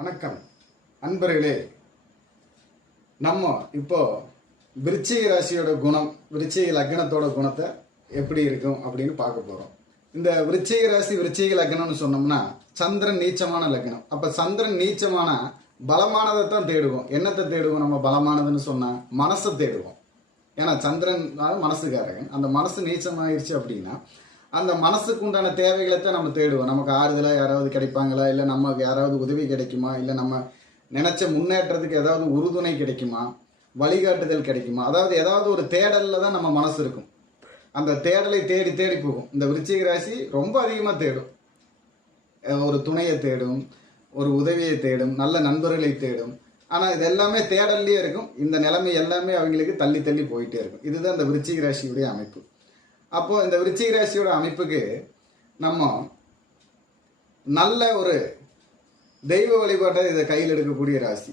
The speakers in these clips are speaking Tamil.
வணக்கம். அன்பர்களே நம்ம இப்போ விருச்சிக ராசியோட குணம் விருச்சிக லக்னத்தோட குணத்தை எப்படி இருக்கும் அப்படின்னு பார்க்க போறோம். இந்த விருச்சிக ராசி விருச்சிக லக்னம்னு சொன்னோம்னா சந்திரன் நீச்சமான லக்னம். அப்ப சந்திரன் நீச்சமான பலமானதை தான் தேடுவோம். என்னத்தை தேடுவோம்? நம்ம பலமானதுன்னு சொன்னா மனசை தேடுவோம். ஏன்னா சந்திரன் மனசுக்காரகன். அந்த மனசு நீச்சமாயிருச்சு அப்படின்னா அந்த மனசுக்கு உண்டான தேவைகளை தான் நம்ம தேடுவோம். நமக்கு ஆறுதலாக யாராவது கிடைப்பாங்களா? இல்லை நமக்கு யாராவது உதவி கிடைக்குமா? இல்லை நம்ம நினைச்ச முன்னேற்றத்துக்கு ஏதாவது உறுதுணை கிடைக்குமா? வழிகாட்டுதல் கிடைக்குமா? அதாவது ஏதாவது ஒரு தேடலில் தான் நம்ம மனசு இருக்கும். அந்த தேடலை தேடி தேடி போகும். இந்த விருச்சிக ராசி ரொம்ப அதிகமாக தேடும். ஒரு துணையை தேடும் ஒரு உதவியை தேடும் நல்ல நண்பர்களை தேடும். ஆனால் இது எல்லாமே தேடல்லையே இருக்கும். இந்த நிலைமை எல்லாமே அவங்களுக்கு தள்ளி தள்ளி போயிட்டே இருக்கும். இதுதான் இந்த விருச்சிக ராசியுடைய அமைப்பு. அப்போ இந்த விருச்சிக ராசியோட அமைப்புக்கு நம்ம நல்ல ஒரு தெய்வ வழிபாட்டை இதை கையில் எடுக்கக்கூடிய ராசி.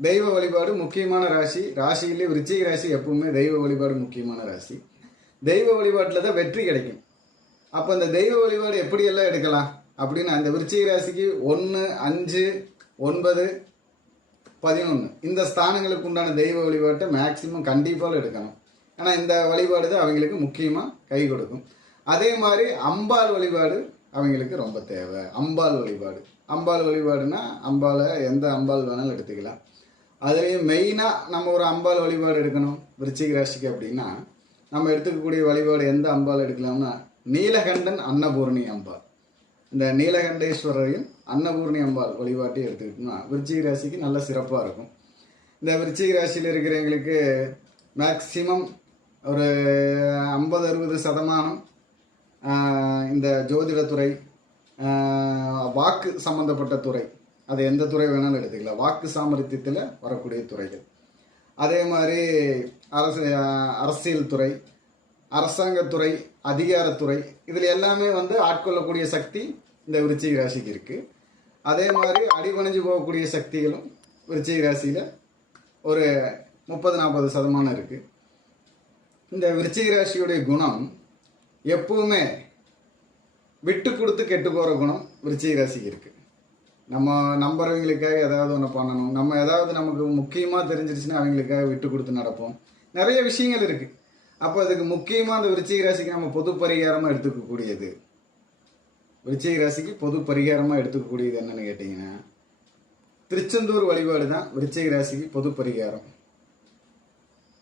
தெய்வ வழிபாடு முக்கியமான ராசி. ராசியிலே விருச்சிக ராசி எப்பவுமே தெய்வ வழிபாடு முக்கியமான ராசி. தெய்வ வழிபாட்டில் தான் வெற்றி கிடைக்கும். அப்போ இந்த தெய்வ வழிபாடு எப்படியெல்லாம் எடுக்கலாம்? அப்படின்னு அந்த விருச்சிக ராசிக்கு ஒன்று அஞ்சு ஒன்பது பதினொன்று இந்த ஸ்தானங்களுக்கு உண்டான தெய்வ வழிபாட்டை மேக்சிமம் கண்டிப்பாக எடுக்கணும். ஆனால் இந்த வழிபாடு தான் அவங்களுக்கு முக்கியமாக கை கொடுக்கும். அதே மாதிரி அம்பாள் வழிபாடு அவங்களுக்கு ரொம்ப தேவை. அம்பாள் வழிபாடு. அம்பாள் வழிபாடுனா அம்பாளை எந்த அம்பாள் வேணாலும் எடுத்துக்கலாம். அதுலேயும் மெயினாக நம்ம ஒரு அம்பாள் வழிபாடு எடுக்கணும் விருச்சிக ராசிக்கு அப்படின்னா நம்ம எடுத்துக்கக்கூடிய வழிபாடு எந்த அம்பாள் எடுக்கலாம்னா நீலகண்டன் அன்னபூர்ணி அம்பாள். இந்த நீலகண்டேஸ்வரரையும் அன்னபூர்ணி அம்பாள் வழிபாட்டையும் எடுத்துக்கிட்டோம்னா விருச்சிக ராசிக்கு நல்ல சிறப்பாக இருக்கும். இந்த விருச்சிக ராசியில் இருக்கிறவங்களுக்கு மேக்சிமம் ஒரு ஐம்பது அறுபது சதமானம் இந்த ஜோதிடத்துறை வாக்கு சம்பந்தப்பட்ட துறை அது எந்த துறை வேணாலும் எடுத்துக்கலாம். வாக்கு சாமர்த்தியத்தில் வரக்கூடிய துறைகள். அதே மாதிரி அரசு அரசியல் துறை அரசாங்கத்துறை அதிகாரத்துறை இதில் எல்லாமே வந்து ஆட்கொள்ளக்கூடிய சக்தி இந்த விருச்சிக ராசிக்கு இருக்குது அதே மாதிரி அடிபணிஞ்சு போகக்கூடிய சக்திகளும் விருச்சிக ராசியில் ஒரு முப்பது நாற்பது சதமானம் இருக்குது இந்த விருச்சிக ராசியுடைய குணம் எப்பவுமே விட்டு கொடுத்து கெட்டு போகிற குணம் விருச்சிக ராசிக்கு இருக்குது நம்ம நம்புறவங்களுக்காக ஏதாவது ஒன்று பண்ணணும். நம்ம ஏதாவது நமக்கு முக்கியமாக தெரிஞ்சிருச்சுன்னா அவங்களுக்காக விட்டு கொடுத்து நடப்போம். நிறைய விஷயங்கள் இருக்குது அப்போ அதுக்கு முக்கியமாக அந்த விருச்சிக ராசிக்கு நம்ம பொது பரிகாரமாக எடுத்துக்கக்கூடியது? விருச்சிக ராசிக்கு பொது பரிகாரமாக எடுத்துக்கக்கூடியது என்னன்னு கேட்டிங்கன்னா திருச்செந்தூர் வழிபாடு தான் விருச்சிக ராசிக்கு பொது பரிகாரம்.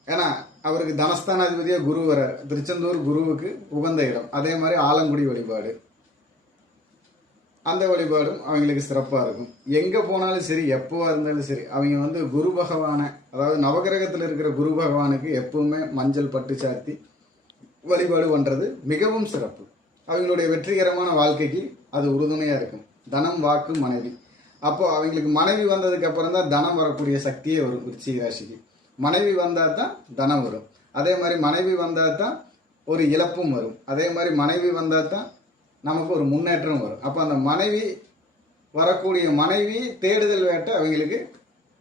ஏன்னா அவருக்கு தனஸ்தானாதிபதியாக குரு வரார் திருச்செந்தூர் குருவுக்கு உகந்த இடம். அதே மாதிரி ஆலங்குடி வழிபாடு. அந்த வழிபாடும் அவங்களுக்கு சிறப்பாக இருக்கும். எங்கே போனாலும் சரி எப்போவா இருந்தாலும் சரி அவங்க வந்து குரு பகவானை அதாவது நவகிரகத்தில் இருக்கிற குரு பகவானுக்கு எப்பவுமே மஞ்சள் பட்டு சாத்தி வழிபாடு பண்ணுறது மிகவும் சிறப்பு. அவங்களுடைய வெற்றிகரமான வாழ்க்கைக்கு அது உறுதுணையாக இருக்கும். தனம் வாக்கு மனைவி. அப்போ அவங்களுக்கு மனைவி வந்ததுக்கு அப்புறம் தான் தனம் வரக்கூடிய சக்தியே வரும் விருச்சிக ராசிக்கு. மனைவி வந்தால் தான் தனம் வரும். அதே மாதிரி மனைவி வந்தால் தான் ஒரு இழப்பும் வரும். அதே மாதிரி மனைவி வந்தால் தான் நமக்கு ஒரு முன்னேற்றம் வரும். அப்போ அந்த மனைவி வரக்கூடிய மனைவி தேடுதல் வேட்டை அவங்களுக்கு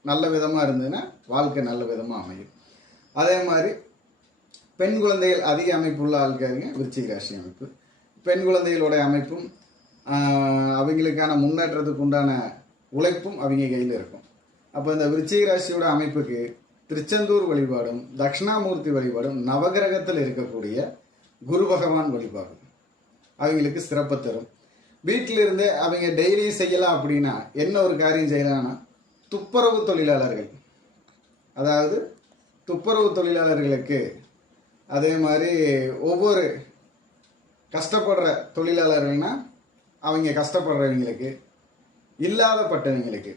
நல்ல விதமாக இருந்ததுன்னா வாழ்க்கை நல்ல விதமாக அமையும். அதே மாதிரி பெண் குழந்தைகள் அதிக அமைப்புள்ள ஆள்காருங்க விருச்சிக ராசி அமைப்பு. பெண் குழந்தைகளுடைய அமைப்பும் அவங்களுக்கான முன்னேற்றத்துக்கு உண்டான உழைப்பும் அவங்க கையில் இருக்கும். அப்போ இந்த விருச்சிக ராசியோட அமைப்புக்கு திருச்செந்தூர் வழிபாடும் தட்சிணாமூர்த்தி வழிபாடும் நவகிரகத்தில் இருக்கக்கூடிய குரு பகவான் வழிபாடும் அவங்களுக்கு சிறப்பு தரும். வீட்டில் இருந்தே அவங்க டெய்லியும் செய்யலாம் அப்படின்னா என்ன ஒரு காரியம் செய்யலாம்னா துப்புரவு தொழிலாளர்கள். அதாவது துப்புரவு தொழிலாளர்களுக்கு அதே மாதிரி ஒவ்வொரு கஷ்டப்படுற தொழிலாளர்கள்னா அவங்க கஷ்டப்படுறவங்களுக்கு இல்லாதப்பட்டவங்களுக்கு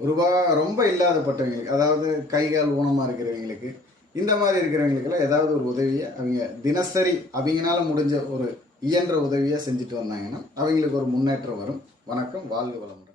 ரூபா ரொம்ப இல்லாதப்பட்டவங்களுக்கு அதாவது கை கால் ஊனமாக இருக்கிறவங்களுக்கு இந்த மாதிரி இருக்கிறவங்களுக்கெல்லாம் ஏதாவது ஒரு உதவியை அவங்க தினசரி அவங்களால முடிஞ்ச ஒரு இயன்ற உதவியை செஞ்சுட்டு வந்தாங்கன்னா அவங்களுக்கு ஒரு முன்னேற்றம் வரும். வணக்கம் வாழ்க வளம்